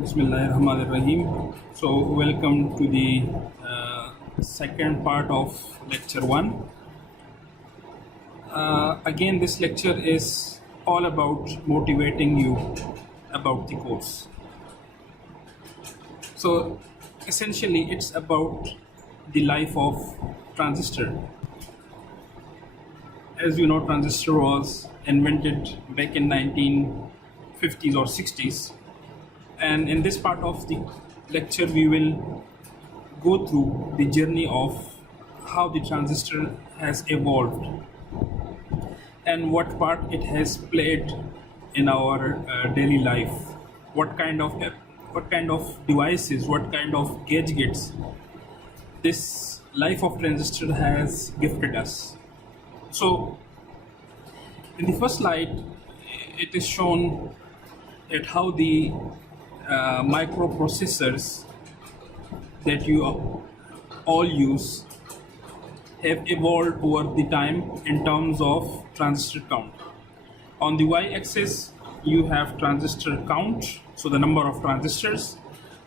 Bismillahirrahmanirrahim. So, welcome to the second part of lecture 1. Again, this lecture is all about motivating you about the course. So, essentially, it's about the life of transistor. As you know, transistor was invented back in 1950s or 60s. And in this part of the lecture, we will go through the journey of how the transistor has evolved and what part it has played in our daily life. What kind of devices, what kind of gadgets this life of transistor has gifted us. So, in the first slide, it is shown at how the microprocessors that you all use have evolved over the time in terms of transistor count. On the y-axis, you have transistor count, so the number of transistors,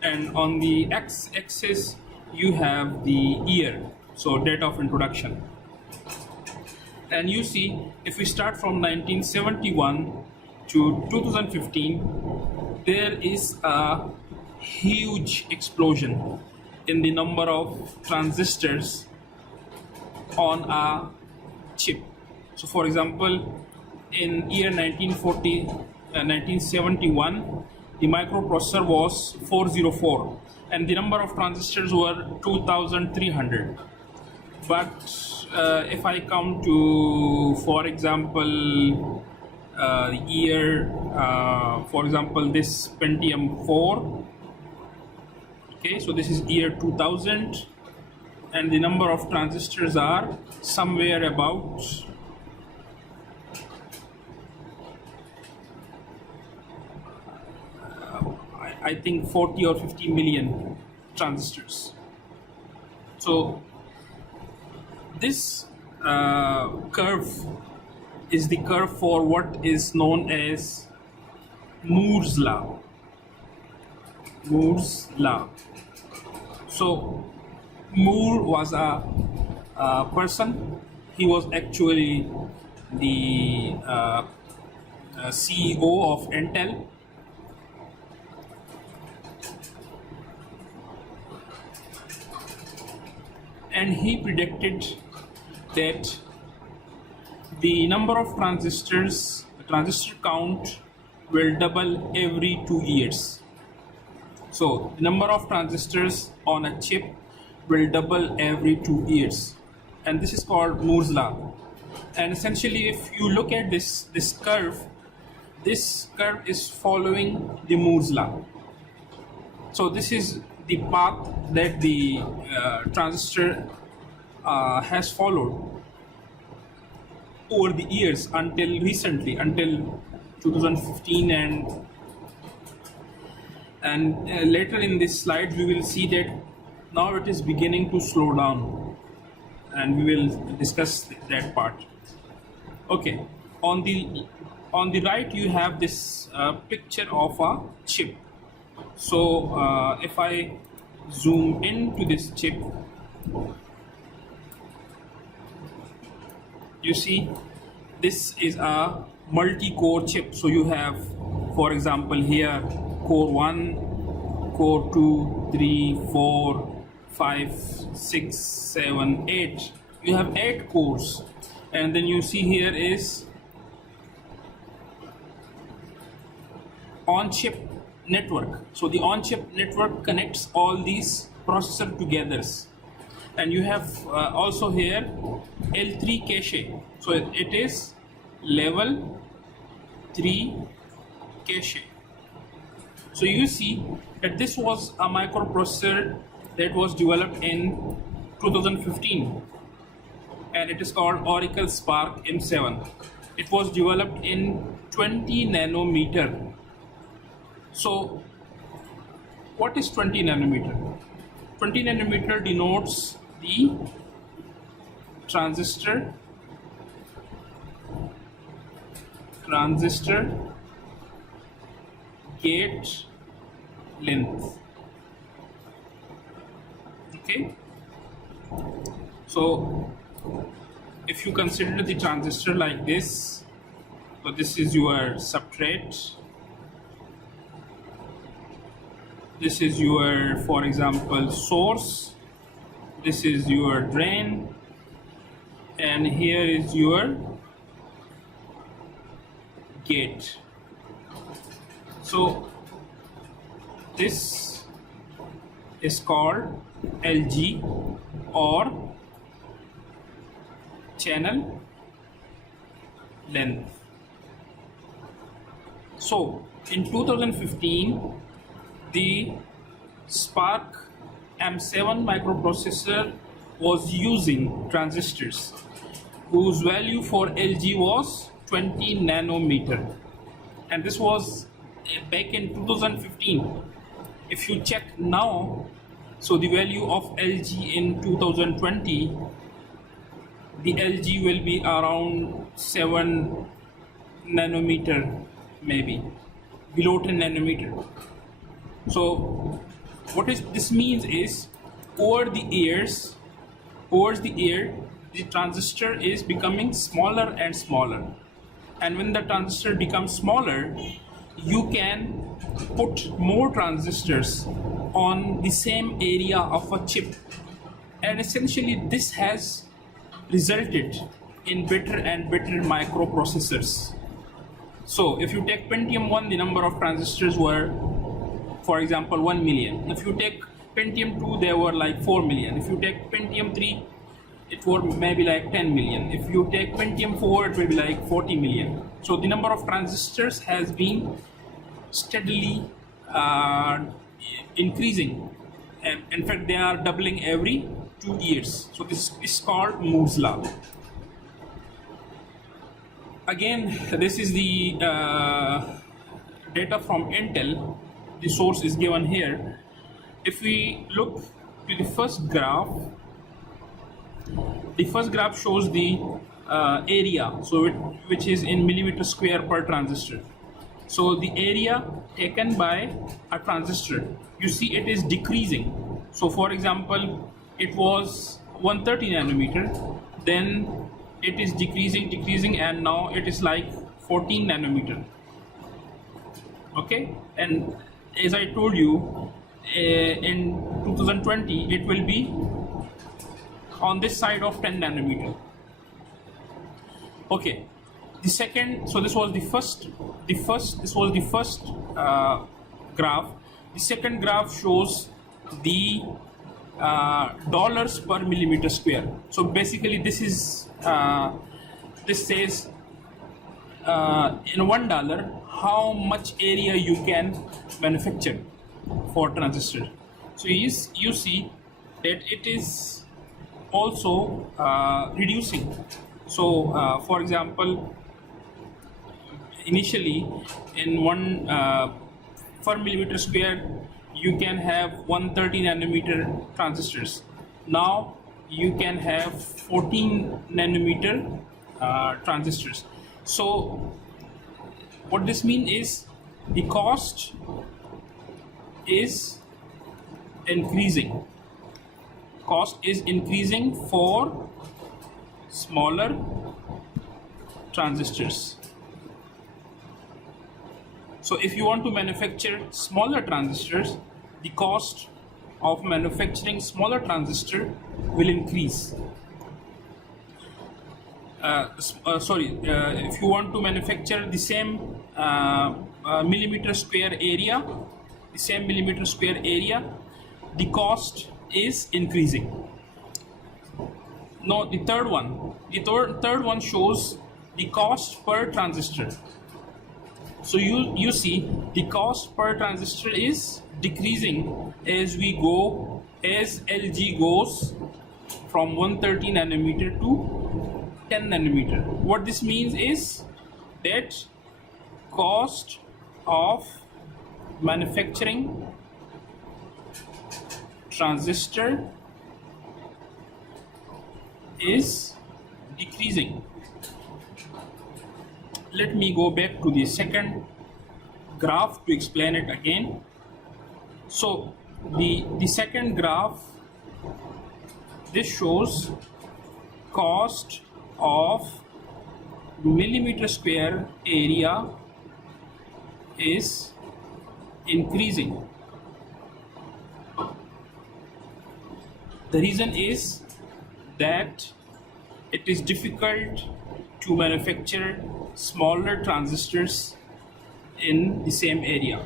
and on the x-axis, you have the year, so date of introduction. And you see, if we start from 1971 to 2015, there is a huge explosion in the number of transistors on a chip. So for example, in year 1971, the microprocessor was 404 and the number of transistors were 2300. But if I come to, for example, year, for example, this Pentium 4, okay, so this is year 2000, and the number of transistors are somewhere about I think 40 or 50 million transistors. So this curve is the curve for what is known as Moore's law. Moore's law. So Moore was a person. He was actually the CEO of Intel. And he predicted that the number of transistors, the transistor count, will double every 2 years. So the number of transistors on a chip will double every 2 years, and this is called Moore's law. And essentially, if you look at this curve is following the Moore's law. So this is the path that the transistor has followed over the years until recently, until 2015, and later in this slide we will see that now it is beginning to slow down, and we will discuss that part. Okay, on the right you have this picture of a chip. So if I zoom into this chip, you see this is a multi-core chip. So you have, for example, here core 1, core 2, 3, 4, 5, 6, 7, 8. You have 8 cores, and then you see here is on-chip network. So the on-chip network connects all these processors together, and you have also here L3 cache. So it is level 3 cache. So you see that this was a microprocessor that was developed in 2015, and it is called Oracle Spark M7. It was developed in 20 nanometer. So what is 20 nanometer? 20 nanometer denotes the transistor gate length. Okay, so if you consider the transistor like this, so this is your substrate, this is your, for example, source, this is your drain, and here is your gate. So this is called LG, or channel length. So in 2015, the Spark M7 microprocessor was using transistors whose value for LG was 20 nanometer, and this was back in 2015. If you check now, so the value of LG in 2020, the LG will be around 7 nanometer, maybe below 10 nanometer. So what this means is, over the years, the transistor is becoming smaller and smaller, and when the transistor becomes smaller, you can put more transistors on the same area of a chip, and essentially this has resulted in better and better microprocessors. So if you take Pentium 1, the number of transistors were, for example, 1 million. If you take Pentium 2, there were like 4 million. If you take Pentium 3, it were maybe like 10 million. If you take Pentium 4, it will be like 40 million. So the number of transistors has been steadily increasing, and in fact they are doubling every 2 years. So this is called Moore's law. Again, this is the data from Intel. The source is given here. If we look to the first graph shows the area, so which is in millimeter square per transistor. So the area taken by a transistor, you see it is decreasing. So for example, it was 130 nanometer, then it is decreasing, and now it is like 14 nanometer. Okay, and as I told you, in 2020 it will be on this side of 10 nanometer. Okay, the second, so this was the first graph. The second graph shows the dollars per millimeter square. So basically this is this says in $1 how much area you can manufacture for transistor. So you see that it is also reducing. So for example, initially in 1 per millimeter square you can have 130 nanometer transistors. Now you can have 14 nanometer transistors. So what this means is the cost is increasing. Cost is increasing for smaller transistors. So if you want to manufacture smaller transistors, the cost of manufacturing smaller transistor will increase. If you want to manufacture the same millimeter square area, the cost is increasing. Now the third one shows the cost per transistor. So you see the cost per transistor is decreasing as LG goes from 130 nanometer to 10 nanometer. What this means is that cost of manufacturing transistor is decreasing. Let me go back to the second graph to explain it again. So the second graph, this shows cost of millimeter square area is increasing. The reason is that it is difficult to manufacture smaller transistors in the same area.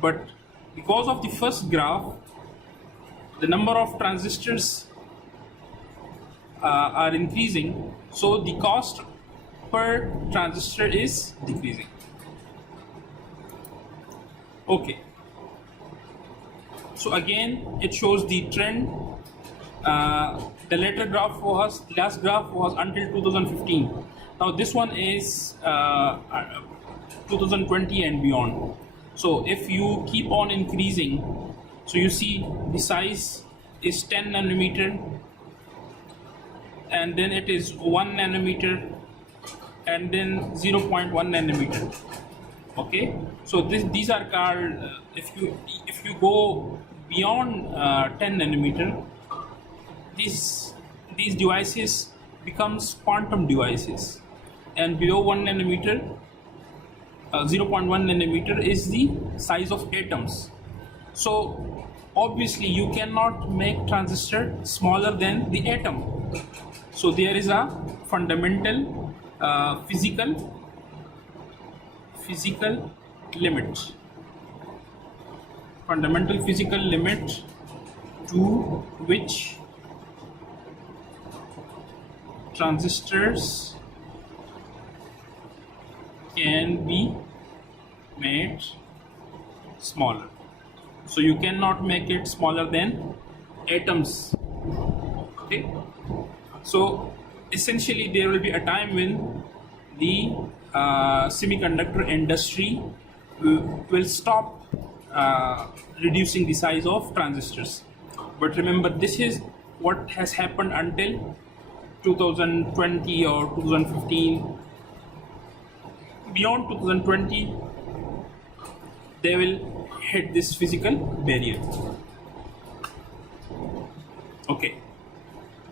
But because of the first graph, the number of transistors are increasing, so the cost per transistor is decreasing. Okay, so again it shows the trend. The last graph was until 2015. Now this one is 2020 and beyond. So if you keep on increasing, so you see the size is 10 nanometer, and then it is 1 nanometer, and then 0.1 nanometer. Okay, so these are called, if you go beyond 10 nanometer, these devices becomes quantum devices, and below 1 nanometer, 0.1 nanometer is the size of atoms. So obviously you cannot make transistor smaller than the atom. So there is a fundamental physical limit, fundamental physical limit to which transistors can be made smaller. So you cannot make it smaller than atoms. Okay, so essentially there will be a time when the semiconductor industry will stop reducing the size of transistors. But remember, this is what has happened until 2020 or 2015. Beyond 2020, they will hit this physical barrier. Okay.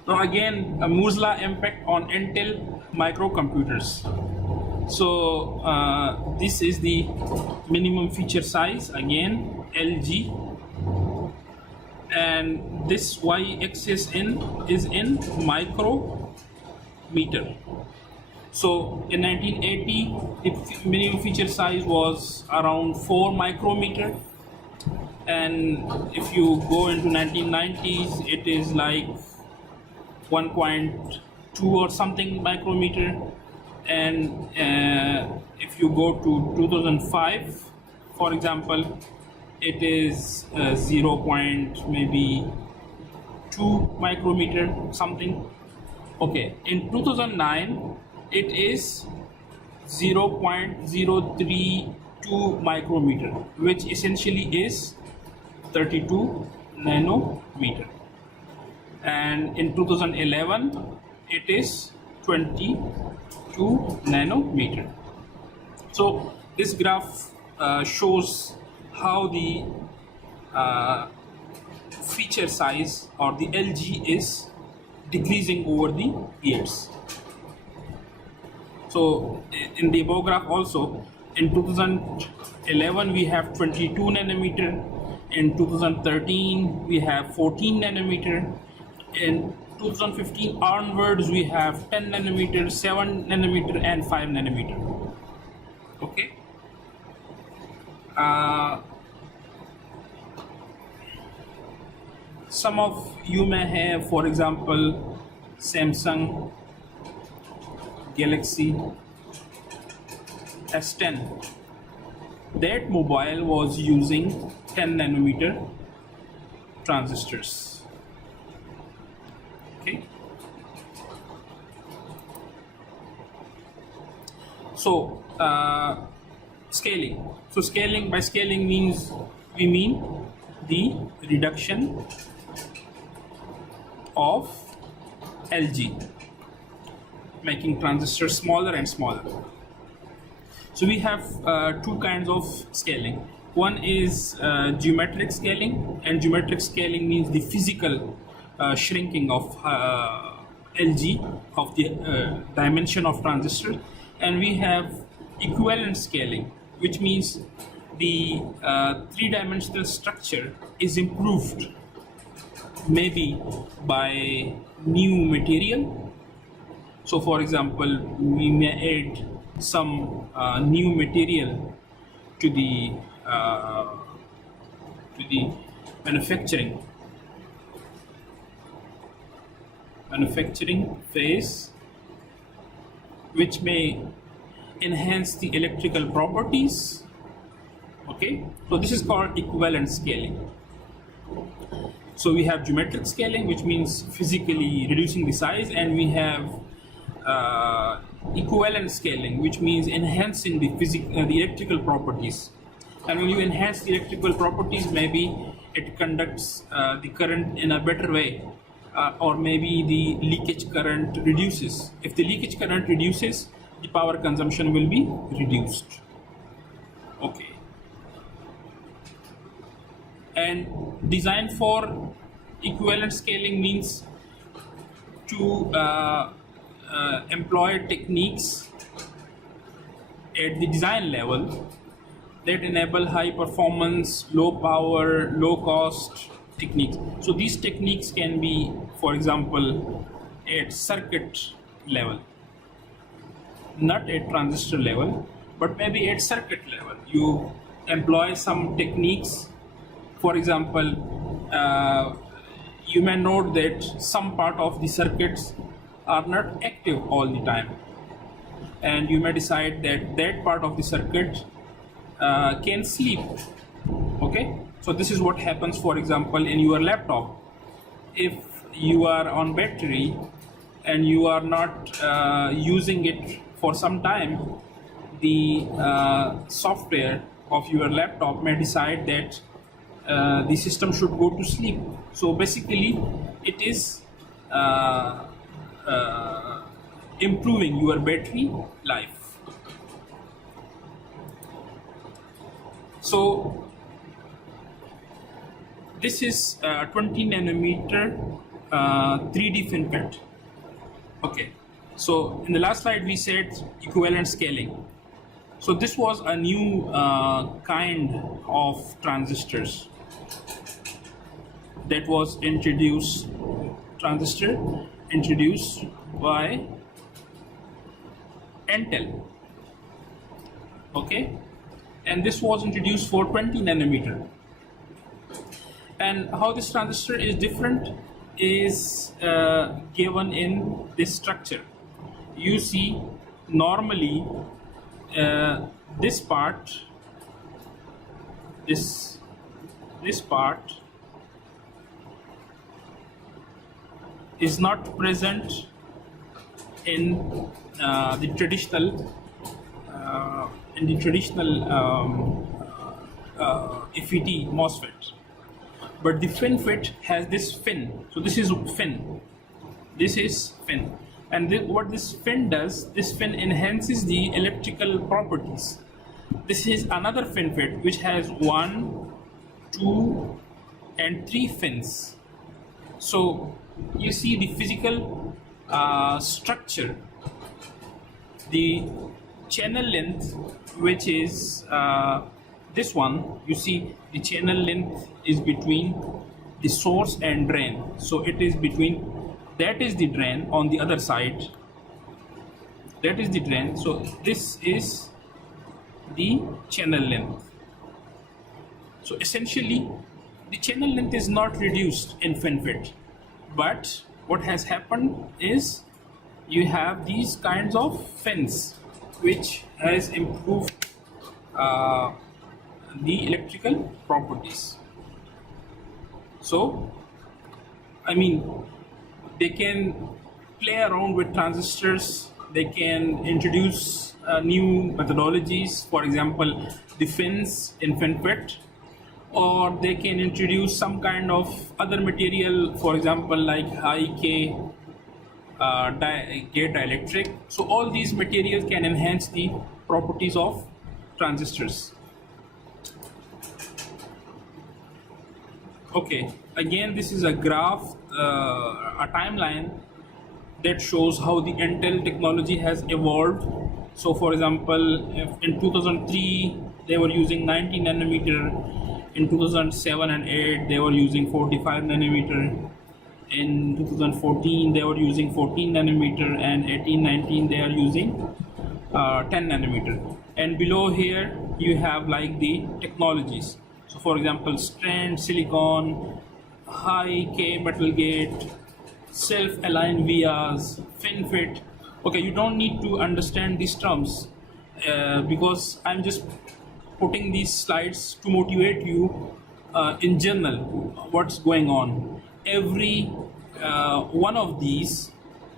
Now again, Moore's law impact on Intel microcomputers. So this is the minimum feature size, again LG, and this y-axis is in micrometer. So in 1980, the minimum feature size was around 4 micrometer, and if you go into 1990s, it is like 1.2 or something micrometer, and if you go to 2005, for example, it is 0.2 micrometer something. Okay, in 2009 it is 0.032 micrometer, which essentially is 32 nanometer, and in 2011 it is 22 nanometer. So this graph shows how the feature size or the LG is decreasing over the years. So in the above graph also, in 2011 we have 22 nanometer, in 2013 we have 14 nanometer, in 2015 onwards we have 10 nanometer, 7 nanometer and 5 nanometer. Okay. Some of you may have, for example, Samsung Galaxy S10. That mobile was using 10 nanometer transistors. Okay. So scaling. So scaling, by scaling means, we mean the reduction of LG, making transistors smaller and smaller. So we have two kinds of scaling. One is geometric scaling, and geometric scaling means the physical shrinking of LG, of the dimension of transistor. And we have equivalent scaling, which means the three-dimensional structure is improved, maybe by new material. So for example, we may add some new material to the manufacturing phase, which may enhance the electrical properties. Okay, so this is called equivalent scaling. So we have geometric scaling, which means physically reducing the size, and we have equivalent scaling, which means enhancing the electrical properties. And when you enhance the electrical properties, maybe it conducts the current in a better way, or maybe the leakage current reduces. If the leakage current reduces, the power consumption will be reduced. Okay. And design for equivalent scaling means to employ techniques at the design level that enable high performance, low power, low cost techniques. So these techniques can be, for example, at circuit level, not at transistor level, but maybe at circuit level. You employ some techniques. For example, you may note that some part of the circuits are not active all the time, and you may decide that that part of the circuit can sleep. Okay, so this is what happens, for example, in your laptop. If you are on battery and you are not using it for some time, the software of your laptop may decide that the system should go to sleep. So basically it is improving your battery life. So this is 20 nanometer 3D FinFET. Okay, so in the last slide we said equivalent scaling. So this was a new kind of transistors that was introduced by Intel. Okay, and this was introduced for 20 nanometer. And how this transistor is different is given in this structure. You see, normally this part is not present in the traditional FET MOSFET, but the FinFET has this fin. So this is fin. This is fin. And what this fin does, this fin enhances the electrical properties. This is another FinFET which has 1, 2, and 3 fins. So you see the physical structure, the channel length, which is this one. You see the channel length is between the source and drain. So it is between, that is the drain on the other side, that is the drain. So this is the channel length. So essentially the channel length is not reduced in FinFET, but what has happened is you have these kinds of fins which has improved the electrical properties. So I mean, they can play around with transistors, they can introduce new methodologies, for example the fins in FinFET, or they can introduce some kind of other material, for example like high K gate dielectric. So all these materials can enhance the properties of transistors. Okay, again, this is a graph, a timeline that shows how the Intel technology has evolved. So, for example, if in 2003 they were using 90 nanometer, in 2007 and 8 they were using 45 nanometer, in 2014 they were using 14 nanometer, and 18, 19 they are using 10 nanometer. And below here you have like the technologies. So for example, strand silicon, high K metal gate, self-aligned vias, FinFET. Okay, you don't need to understand these terms because I'm just putting these slides to motivate you in general what's going on. Every one of these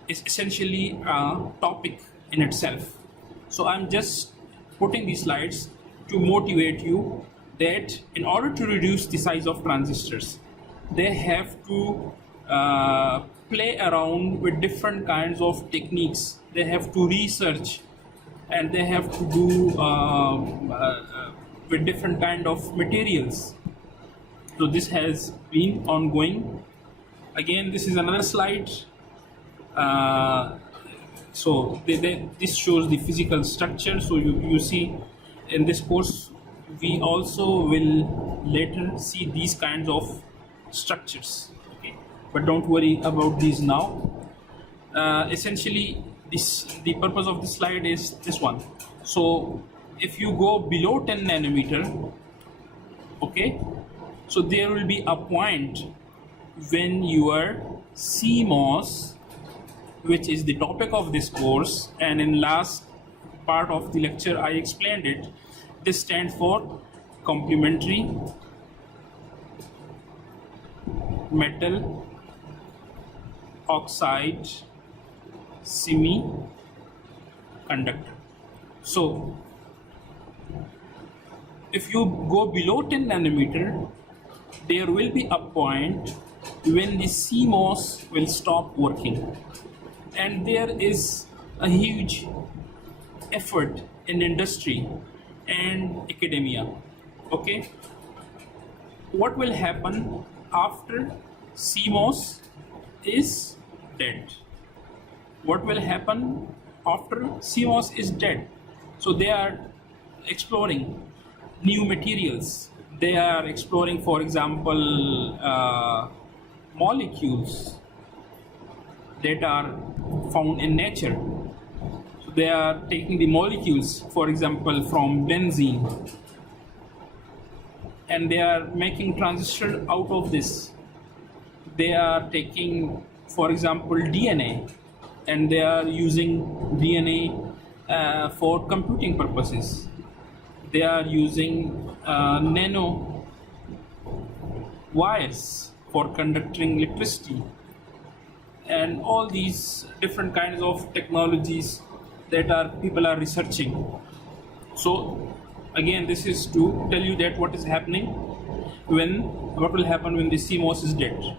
is essentially a topic in itself. So I'm just putting these slides to motivate you that in order to reduce the size of transistors, they have to play around with different kinds of techniques. They have to research, and they have to do with different kind of materials. So this has been ongoing. Again, this is another slide. So this shows the physical structure. So you see in this course we also will later see these kinds of structures, okay? But don't worry about these now. Essentially the purpose of this slide is this one. So if you go below 10 nanometer, okay, so there will be a point when your CMOS, which is the topic of this course, and in last part of the lecture I explained it, this stands for complementary metal oxide semiconductor. So if you go below 10 nanometer, there will be a point when the CMOS will stop working, and there is a huge effort in industry and academia. Okay, what will happen after CMOS is dead? What will happen after CMOS is dead? So they are exploring new materials. They are exploring, for example, molecules that are found in nature. So they are taking the molecules, for example, from benzene, and they are making transistor out of this. They are taking, for example, DNA, and they are using DNA for computing purposes. They are using nano wires for conducting electricity, and all these different kinds of technologies that people are researching. So again, this is to tell you that what will happen when the CMOS is dead.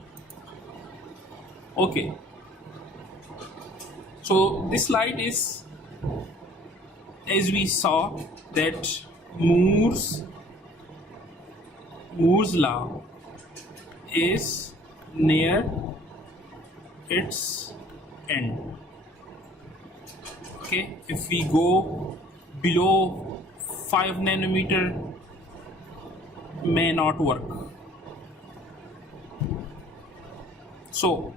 Okay, so this slide is, as we saw, that Moore's law is near its end. Okay, if we go below 5 nanometer, may not work. So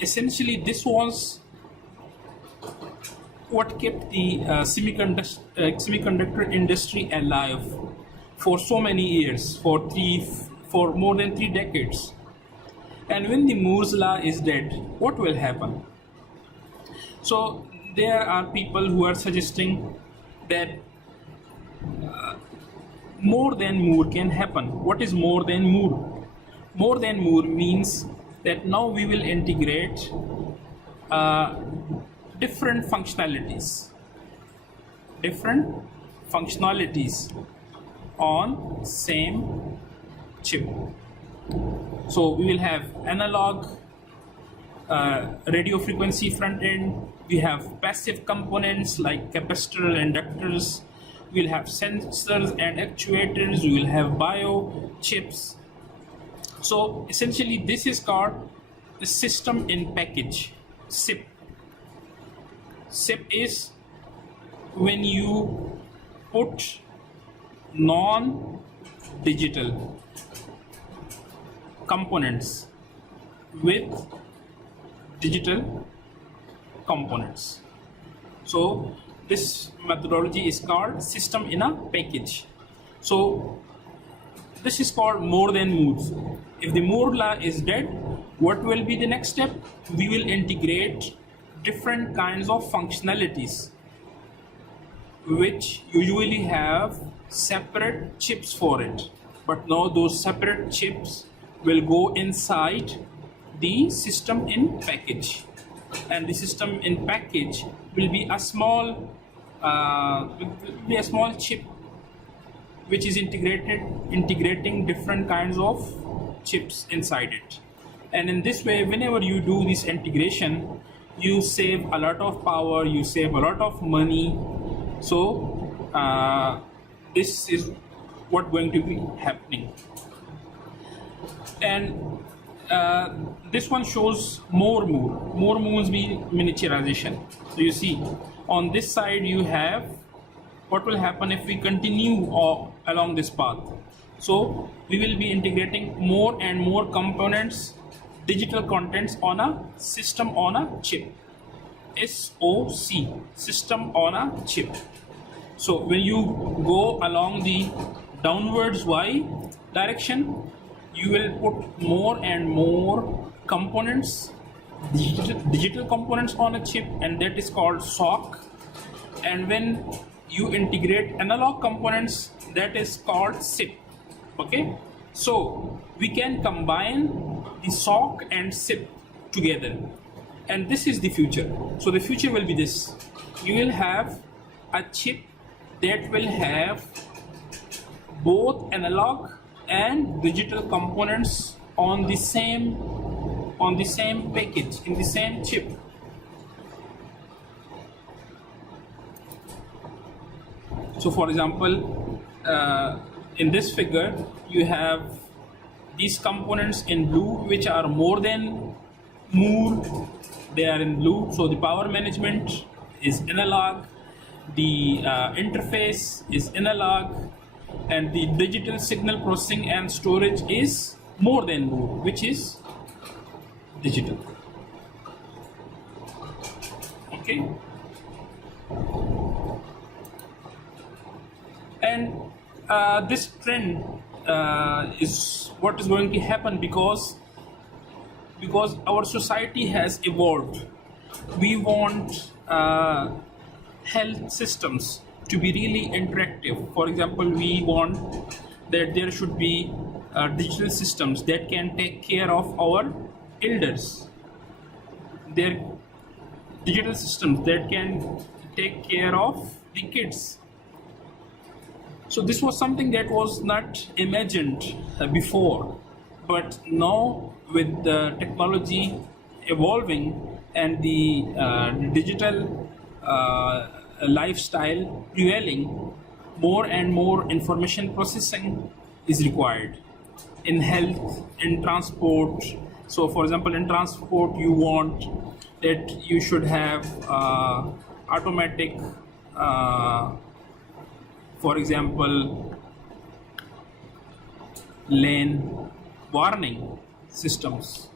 essentially this was what kept the semiconductor industry alive for so many years, for more than 3 decades. And when the Moore's law is dead, what will happen? So there are people who are suggesting that more than Moore can happen. What is more than Moore? More than Moore means that now we will integrate different functionalities on same chip. So we will have analog radio frequency front end, we have passive components like capacitor, inductors, we'll have sensors and actuators, we will have bio chips. So essentially this is called the system in package, SIP. SIP is when you put non-digital components with digital components. So this methodology is called system in a package. So this is called more than Moore's. If the Moore law is dead, what will be the next step? We will integrate different kinds of functionalities which usually have separate chips for it. But now those separate chips will go inside the system in package. And the system in package will be a small chip which is integrating different kinds of chips inside it. And in this way, whenever you do this integration, you save a lot of power, you save a lot of money. So this is what going to be happening. And this one shows more moves mean miniaturization. So you see on this side you have what will happen if we continue along this path. So we will be integrating more and more components, digital contents on a system on a chip, SoC, system on a chip. So when you go along the downwards Y direction, you will put more and more components, digital components on a chip, and that is called SoC. And when you integrate analog components, that is called SIP. Okay, so we can combine the SoC and SIP together, and this is the future. So the future will be this: you will have a chip that will have both analog and digital components on the same package, in the same chip. So for example, in this figure you have these components in blue which are more than Moore. They are in blue, so the power management is analog, the interface is analog, and the digital signal processing and storage is more than Moore, which is digital. Okay, and this trend is what is going to happen because our society has evolved. We want health systems to be really interactive. For example, we want that there should be digital systems that can take care of our elders. There are digital systems that can take care of the kids. So this was something that was not imagined before, but now with the technology evolving and the digital lifestyle prevailing, more and more information processing is required in health, in transport. So for example, in transport you want that you should have automatic for example lane warning systems.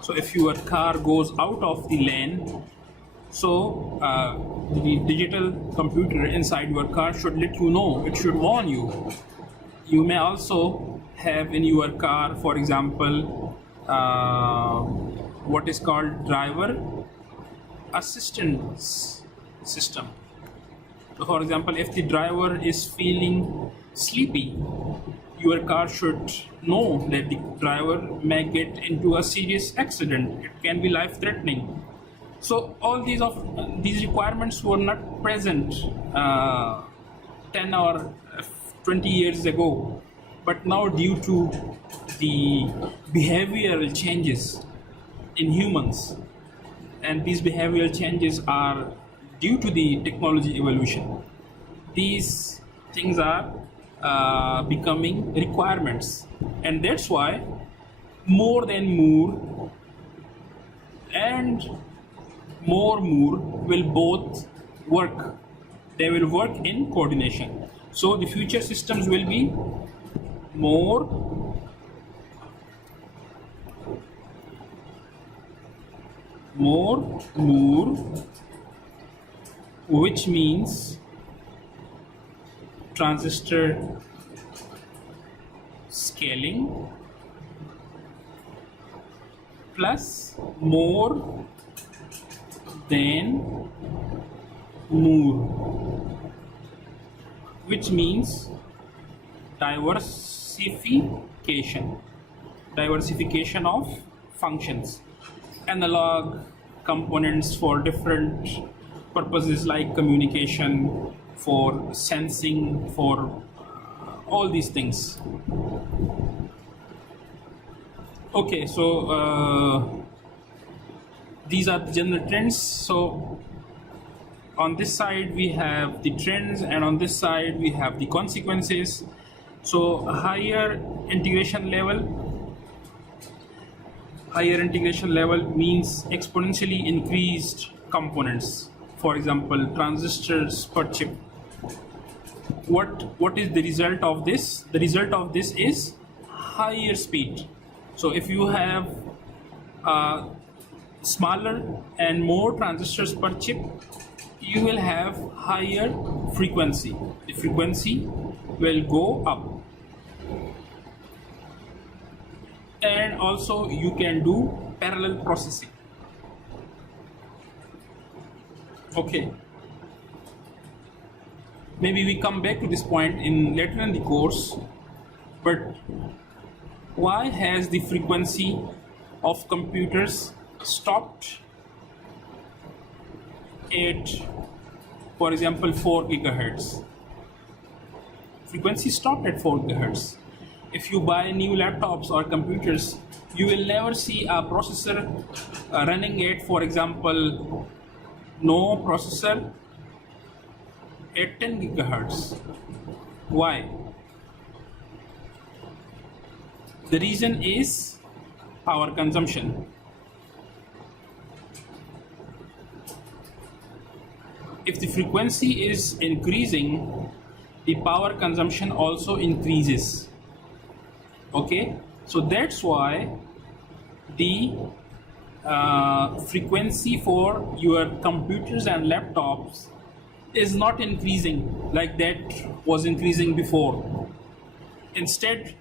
So if your car goes out of the lane, so the digital computer inside your car should let you know, it should warn you. You may also have in your car, for example, what is called driver assistance system. So for example, if the driver is feeling sleepy, your car should know that the driver may get into a serious accident. It can be life-threatening. So all these requirements were not present 10 or 20 years ago, but now due to the behavioral changes in humans, and these behavioral changes are due to the technology evolution, these things are becoming requirements, and that's why more than Moore and more Moore will both work. They will work in coordination. So the future systems will be more Moore, which means transistor scaling plus more than Moore, which means diversification of functions, analog components for different purposes like communication, for sensing, for all these things. Okay, so these are the general trends. So on this side we have the trends, and on this side we have the consequences. So higher integration level means exponentially increased components. For example, transistors per chip. What is the result of this? The result of this is higher speed. So if you have smaller and more transistors per chip, you will have higher frequency. The frequency will go up. And also you can do parallel processing. Okay, maybe we come back to this point later in the course, but why has the frequency of computers stopped at, for example, 4 gigahertz? Frequency stopped at 4 gigahertz. If you buy new laptops or computers, you will never see a processor running at, for example, no processor at 10 gigahertz. Why? The reason is power consumption. If the frequency is increasing, the power consumption also increases. Okay, so that's why the frequency for your computers and laptops is not increasing like that was increasing before. Instead,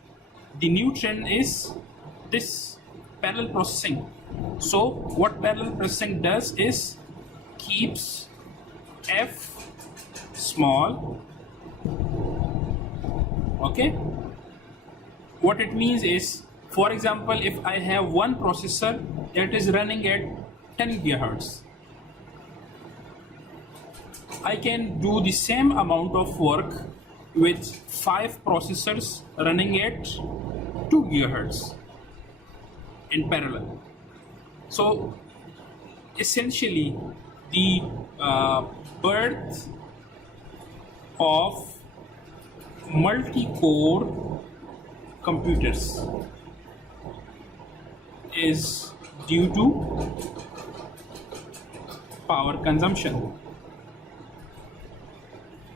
the new trend is this parallel processing. So what parallel processing does is keeps f small. Okay, what it means is, for example, if I have one processor that is running at 10 gigahertz, I can do the same amount of work with 5 processors running at 2 gigahertz in parallel. So essentially, the birth of multi-core computers is due to power consumption.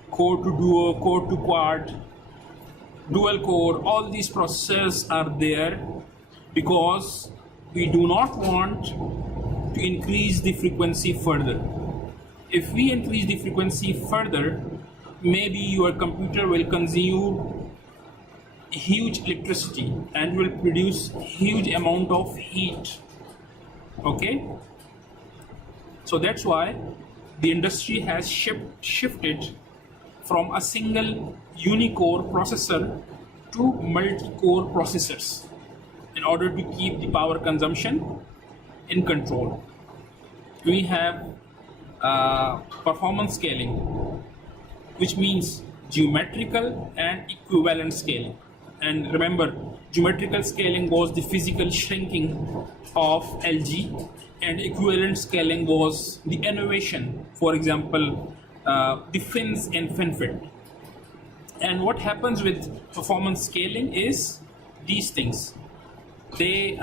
Core to duo, core to quad, dual core, all these processors are there because we do not want to increase the frequency further. If we increase the frequency further, maybe your computer will consume huge electricity and will produce huge amount of heat. Okay, so that's why the industry has shifted from a single unicore processor to multi-core processors in order to keep the power consumption in control. We have performance scaling, which means geometrical and equivalent scaling. And remember, geometrical scaling was the physical shrinking of LG, and equivalent scaling was the innovation. For example, the fins and FinFET. And what happens with performance scaling is these things. They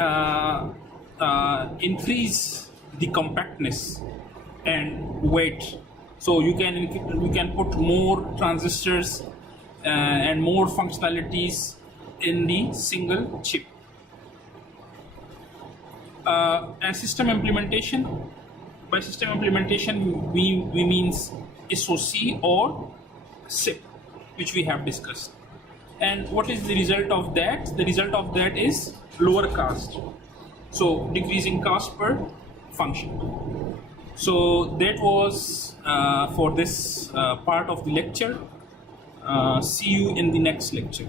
increase the compactness and weight. So you can put more transistors and more functionalities in the single chip. And system implementation. By system implementation, we means SoC or SIP, which we have discussed. And what is the result of that? The result of that is lower cost. So decreasing cost per function. So that was for this part of the lecture. See you in the next lecture.